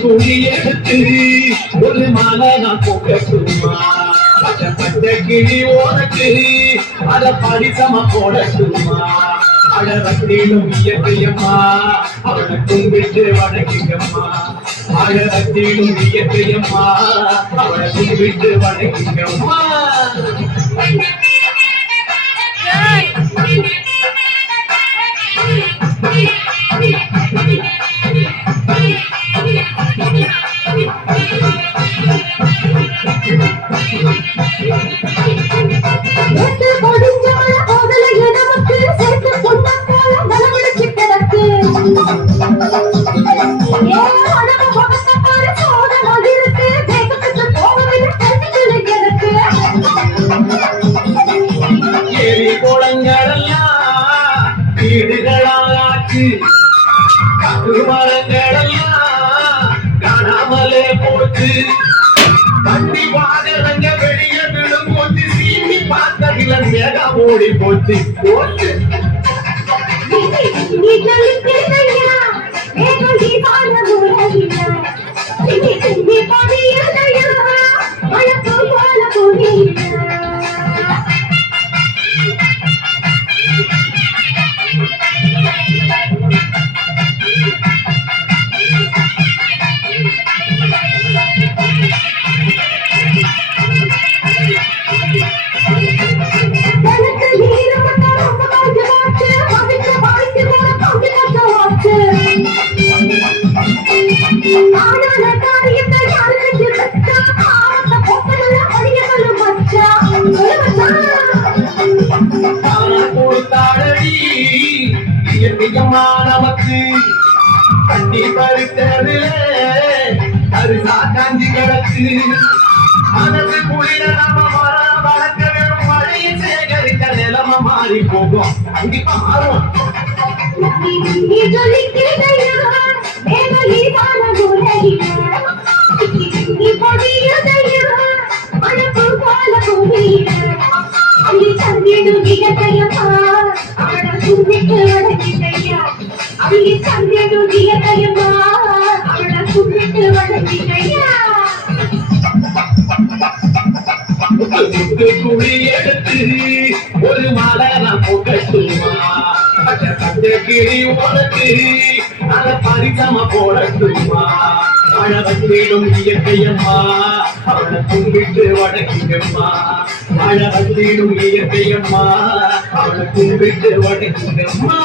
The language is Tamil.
துணி எடுத்து ஒரு மாலை நான் போகட்டுமா பச்சை கிளி உனக்கு அத பரிசம போடட்டுமா அழகத்திலும் இயற்கையம்மா அவனை கும்பிட்டு வணங்கிக்கம்மா அழகத்திலும் இயற்கையம்மா அவனை கும்பிட்டு வணங்கிக்கம்மா வீடுகளாச்சு மரங்களெல்லாம் காணாமலே போச்சு வண்டி வாகனங்க வெளிய விடும் போச்சு சீனி பார்த்ததில மேகா ஓடி போச்சு போச்சு நமக்கு கட்டி பறித்ததிலே அரிசா காஞ்சி கிடக்கு மனசு குளிர நம்ம வளர்க்க வேணும் மழையை சேகரிக்க நிலம மாறி போகும் கண்டிப்பா மாறும் துணி எடுத்து ஒரு மாலை நான் போகட்டுமா பச்சை கிளி உனக்கு அத பரிசம போடட்டுமா அழகத்திலும் இயற்கையம்மா அவனை கும்பிட்டு வணங்கிக்கம்மா அழகத்திலும் இயற்கையம்மா அவனை கும்பிட்டு வணங்கிக்கம்மா